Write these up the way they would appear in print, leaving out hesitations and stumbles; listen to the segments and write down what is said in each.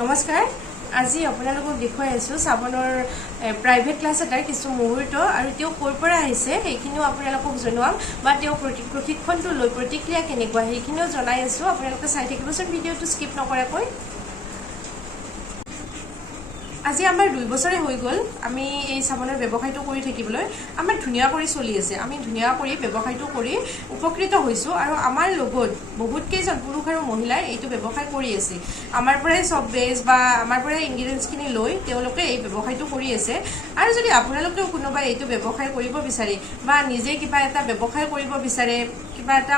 নমস্কাৰ। আজি আপোনালোকক দেখুৱাই আছোঁ চাবোনৰ প্ৰাইভেট ক্লাছ এটাৰ কিছু মুহূৰ্ত আৰু তেওঁ ক'ৰ পৰা আহিছে সেইখিনিও আপোনালোকক জনাম বা তেওঁ প্ৰশিক্ষণটো লৈ প্ৰতিক্ৰিয়া কেনেকুৱা সেইখিনিও জনাই আছোঁ। আপোনালোকে চাই থাকিবচোন ভিডিঅ'টো স্কিপ নকৰাকৈ। আজি আমাৰ 2 বছৰে হৈ গ'ল আমি এই চাবোনৰ ব্যৱসায়টো কৰি থাকিবলৈ। আমাৰ ধুনীয়া কৰি চলি আছে, আমি ধুনীয়া কৰি ব্যৱসায়টো কৰি উপকৃত হৈছোঁ আৰু আমাৰ লগত বহুত কেইজন পুৰুষ আৰু মহিলাই এইটো ব্যৱসায় কৰি আছে। আমাৰ পৰাই চব বেজ বা আমাৰ পৰাই ইনগ্ৰিডিয়েণ্টছখিনি লৈ তেওঁলোকে এই ব্যৱসায়টো কৰি আছে। আৰু যদি আপোনালোকেও কোনোবাই এইটো ব্যৱসায় কৰিব বিচাৰে বা নিজে কিবা এটা ব্যৱসায় কৰিব বিচাৰে, কিবা এটা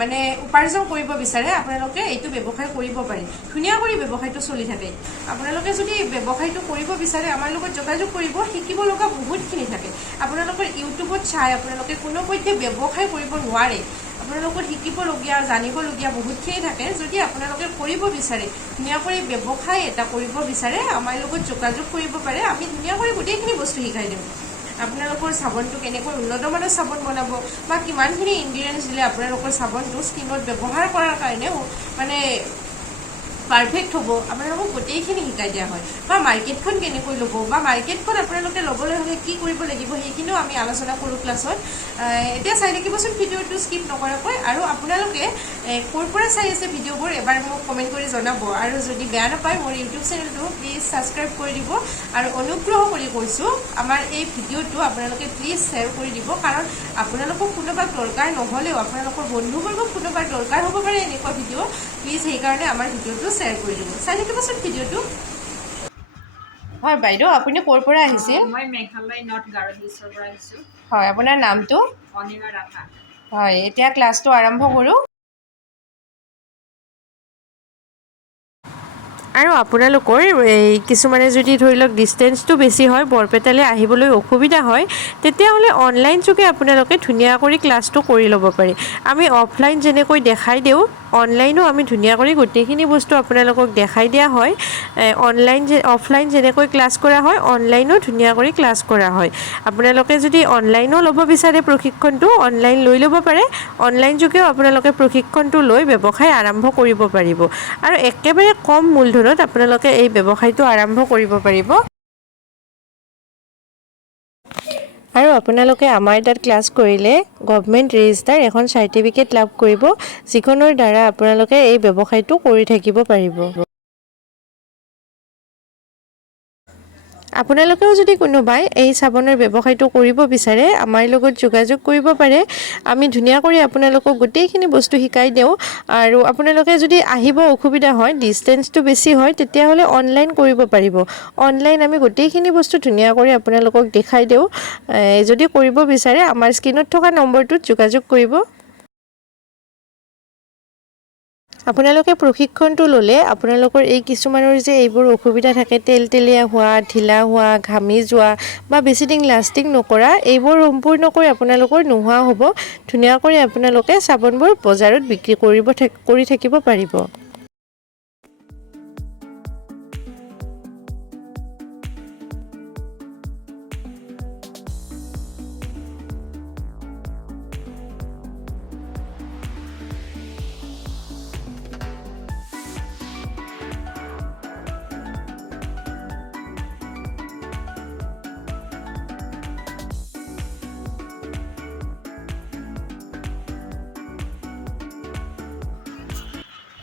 মানে উপাৰ্জন কৰিব বিচাৰে, আপোনালোকে এইটো ব্যৱসায় কৰিব পাৰে। ধুনীয়া কৰি ব্যৱসায়টো চলি থাকে। আপোনালোকে যদি ব্যৱসায়টো কৰিব বিচাৰে আমাৰ লগত যোগাযোগ কৰিব। শিকিব লগা বহুতখিনি থাকে। আপোনালোকৰ ইউটিউবত চাই আপোনালোকে কোনোপধ্যে ব্যৱসায় কৰিব নোৱাৰে। আপোনালোকৰ শিকিবলগীয়া জানিবলগীয়া বহুতখিনি থাকে। যদি আপোনালোকে কৰিব বিচাৰে, ধুনীয়া কৰি ব্যৱসায় এটা কৰিব বিচাৰে, আমাৰ লগত যোগাযোগ কৰিব পাৰে। আমি ধুনীয়া কৰি গোটেইখিনি বস্তু শিকাই দিওঁ। আপোনালোকৰ চাবোনটো কেনেকৈ উন্নত মানৰ চাবোন বনাব বা কিমানখিনি ইনগ্ৰিডিয়েণ্টছ দিলে আপোনালোকৰ চাবোনটো স্কিনত ব্যৱহাৰ কৰাৰ কাৰণে মানে পাৰফেক্ট হ'ব, আপোনালোকক গোটেইখিনি শিকাই দিয়া হয়। বা মাৰ্কেটখন কেনেকৈ ল'ব বা মাৰ্কেটখন আপোনালোকে ল'বলৈ হ'লে কি কৰিব লাগিব সেইখিনিও আমি আলোচনা কৰোঁ ক্লাছত। এতিয়া চাই থাকিবচোন ভিডিঅ'টো স্কিপ নকৰাকৈ। আৰু আপোনালোকে ক'ৰ পৰা চাই আছে ভিডিঅ'বোৰ এবাৰ মোক কমেণ্ট কৰি জনাব। আৰু যদি বেয়া নাপায় মোৰ ইউটিউব চেনেলটো প্লিজ ছাবস্ক্ৰাইব কৰি দিব। আৰু অনুগ্ৰহ কৰি কৈছোঁ আমাৰ এই ভিডিঅ'টো আপোনালোকে প্লিজ শ্বেয়াৰ কৰি দিব, কাৰণ আপোনালোকক কোনোবা দৰকাৰ নহ'লেও আপোনালোকৰ বন্ধুবৰ্গক কোনোবাৰ দৰকাৰ হ'ব পাৰে এনেকুৱা ভিডিঅ'। প্লিজ সেইকাৰণে আমাৰ ভিডিঅ'টো শ্বেয়াৰ কৰি দিব। চাই থাকিবচোন ভিডিঅ'টো। হয় বাইদেউ, আপুনি ক'ৰ পৰা আহিছে? মই মেঘালয় নৰ্থ গাৰো হিলছৰ পৰা আহিছোঁ। হয়, আপোনাৰ নামটো? অনিমা ৰাভা। হয়, এতিয়া ক্লাছটো আৰম্ভ কৰোঁ। আৰু আপোনালোকৰ এই কিছুমানে যদি ধৰি লওক ডিষ্টেঞ্চটো বেছি হয়, বৰপেটালৈ আহিবলৈ অসুবিধা হয়, তেতিয়াহ'লে অনলাইন যোগে আপোনালোকে ধুনীয়া কৰি ক্লাছটো কৰি ল'ব পাৰি। আমি অফলাইন যেনেকৈ দেখাই দিওঁ, অনলাইনো আমি ধুনীয়া কৰি গোটেইখিনি বস্তু আপোনালোকক দেখাই দিয়া হয়। অফলাইন যেনেকৈ ক্লাছ কৰা হয়, অনলাইনো ধুনীয়া কৰি ক্লাছ কৰা হয়। আপোনালোকে যদি অনলাইনো ল'ব বিচাৰে প্ৰশিক্ষণটো, অনলাইন লৈ ল'ব পাৰে। অনলাইন যোগেও আপোনালোকে প্ৰশিক্ষণটো লৈ ব্যৱসায় আৰম্ভ কৰিব পাৰিব। আৰু একেবাৰে কম মূলধনত আপোনালোকে এই ব্যৱসায়টো আৰম্ভ কৰিব পাৰিব। আৰু আপোনালোকে আমাৰ তাত ক্লাছ কৰিলে গভৰ্ণমেণ্ট ৰেজিষ্টাৰ এখন চাৰ্টিফিকেট লাভ কৰিব, যিখনৰ দ্বাৰা আপোনালোকে এই ব্যৱসায়টো কৰি থাকিব পাৰিব। আপোনালোকেও যদি কোনোবাই এই চাবোনৰ ব্যৱসায়টো কৰিব বিচাৰে, আমাৰ লগত যোগাযোগ কৰিব পাৰে। আমি ধুনীয়া কৰি আপোনালোকক গোটেইখিনি বস্তু শিকাই দিওঁ। আৰু আপোনালোকে যদি আহিব অসুবিধা হয়, ডিষ্টেঞ্চটো বেছি হয়, তেতিয়াহ'লে অনলাইন কৰিব পাৰিব। অনলাইন আমি গোটেইখিনি বস্তু ধুনীয়া কৰি আপোনালোকক দেখাই দিওঁ। যদি কৰিব বিচাৰে আমাৰ স্ক্ৰীনত থকা নম্বৰটোত যোগাযোগ কৰিব। আপোনালোকে প্ৰশিক্ষণটো ল'লে আপোনালোকৰ এই কিছুমানৰ যে এইবোৰ অসুবিধা থাকে, তেলতেলীয়া হোৱা, ঢিলা হোৱা, ঘামি যোৱা বা বেছিদিন লাষ্টিং নকৰা, এইবোৰ সম্পূৰ্ণকৈ আপোনালোকৰ নোহোৱা হ'ব। ধুনীয়াকৈ আপোনালোকে চাবোনবোৰ বজাৰত বিক্ৰী কৰি থাকিব পাৰিব।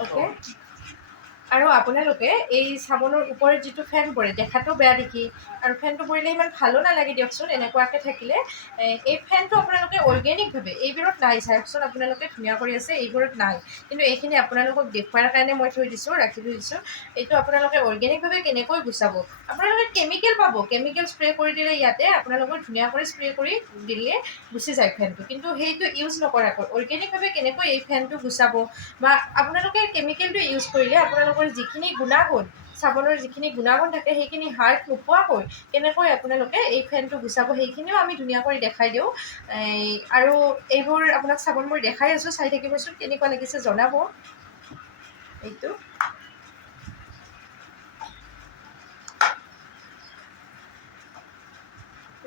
অ'কে। আৰু আপোনালোকে এই চাবোনৰ ওপৰত যিটো ফেন পৰে, দেখাটো বেয়া দেখি আৰু ফেনটো পৰিলে ইমান ভালো নালাগে দিয়কচোন এনেকুৱাকৈ থাকিলে। এই ফেনটো আপোনালোকে অৰ্গেনিকভাৱে, এইবোৰত নাই চাওকচোন আপোনালোকে ধুনীয়া কৰি আছে, এইবোৰত নাই। কিন্তু এইখিনি আপোনালোকক দেখুৱাৰ কাৰণে মই ৰাখি থৈ দিছোঁ। এইটো আপোনালোকে অৰ্গেনিকভাৱে কেনেকৈ গুচাব, আপোনালোকে কেমিকেল পাব। কেমিকেল স্প্ৰে কৰি দিলে ইয়াতে আপোনালোকৰ ধুনীয়া কৰি স্প্ৰে কৰি দিলে গুচি যায় ফেনটো। কিন্তু সেইটো ইউজ নকৰাকৈ অৰ্গেনিকভাৱে কেনেকৈ এই ফেনটো গুচাব বা আপোনালোকে কেমিকেলটো ইউজ কৰিলে আপোনালোকৰ যিখিনি গুণাগুণ, চাবোনৰ যিখিনি গুণাগুণ থাকে সেইখিনি হ্ৰাস নোপোৱাকৈ কেনেকৈ আপোনালোকে এই ফেনটো গুচাব সেইখিনিও আমি ধুনীয়া কৰি দেখাই দিওঁ। আৰু এইবোৰ আপোনাক চাবোনবোৰ দেখাই আছোঁ, চাই থাকিবচোন কেনেকুৱা লাগিছে জনাব। এইটো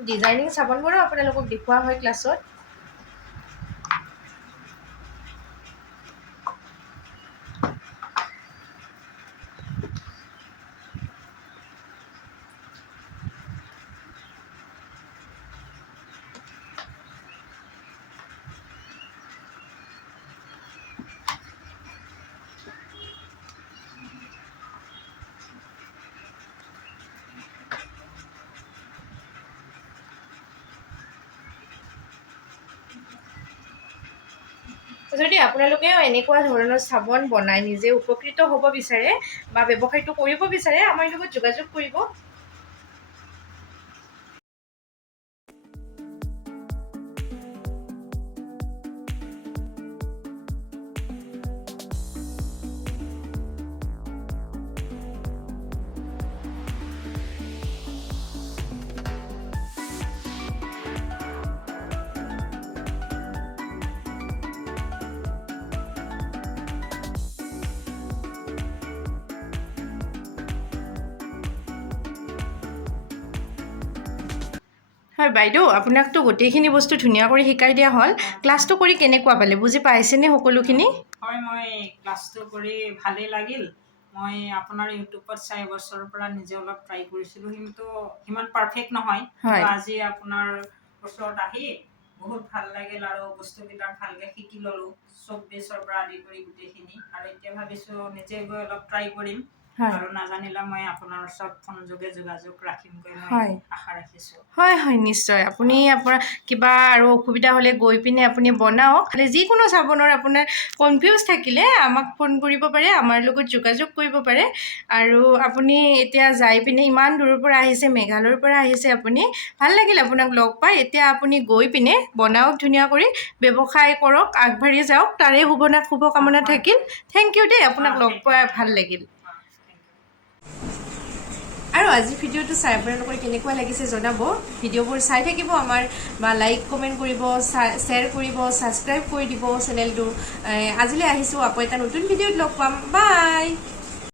ডিজাইনিং চাবোনবোৰো আপোনালোকক দেখুওৱা হয় ক্লাছত। যদি আপোনালোকেও এনেকুৱা ধৰণৰ চাবোন বনাই নিজে উপকৃত হ'ব বিচাৰে বা ব্যৱসায়টো কৰিব বিচাৰে আমাৰ লগত যোগাযোগ কৰিব। হয় বাইদেউ, আপোনাকতো গোটেইখিনি বস্তু ধুনীয়া কৰি শিকাই দিয়া হ'ল। ক্লাছটো কৰি কেনেকুৱা পালে, বুজি পাইছেনে সকলোখিনি? হয়, মই ক্লাছটো কৰি ভালেই লাগিল। মই আপোনাৰ ইউটিউবত চাই এবছৰৰ পৰা নিজে অলপ ট্ৰাই কৰিছিলোঁ, কিন্তু সিমান পাৰফেক্ট নহয়। হয়। কিন্তু আজি আপোনাৰ ওচৰত আহি বহুত ভাল লাগিল আৰু বস্তুবিলাক ভালকৈ শিকি ল'লোঁ, চব বেচৰ পৰা আদি কৰি গোটেইখিনি। আৰু এতিয়া ভাবিছোঁ নিজে গৈ অলপ ট্ৰাই কৰিম। হয়। আৰু নাজানিলে মই আপোনাৰ ওচৰত ফোনযোগে যোগাযোগ ৰাখিমগৈ, হয়। মই আশা ৰাখিছোঁ। হয় হয়, নিশ্চয়। আপুনি আপোনাৰ কিবা আৰু অসুবিধা হ'লে গৈ পিনে আপুনি বনাওক। খালি যিকোনো চাবোনৰ আপোনাৰ কনফিউজ থাকিলে আমাক ফোন কৰিব পাৰে, আমাৰ লগত যোগাযোগ কৰিব পাৰে। আৰু আপুনি এতিয়া যাই পিনে ইমান দূৰৰ পৰা আহিছে, মেঘালয়ৰ পৰা আহিছে আপুনি, ভাল লাগিল আপোনাক লগ পাই। এতিয়া আপুনি গৈ পিনে বনাওক ধুনীয়া কৰি, ব্যৱসায় কৰক, আগবাঢ়ি যাওক, তাৰে শুভকামনা থাকিল। থেংক ইউ দেই, আপোনাক লগ পাই ভাল লাগিল। আৰু আজি ভিডিঅ'টো চাই আপোনালোকৰ কেনেকুৱা লাগিছে জনাব। ভিডিঅ'বোৰ চাই থাকিব আমাৰ, বা লাইক কমেণ্ট কৰিব, শ্বেয়াৰ কৰিব, ছাবস্ক্ৰাইব কৰি দিব চেনেলটো। আজিলৈ আহিছোঁ, আকৌ এটা নতুন ভিডিঅ'ত লগ পাম। বাই।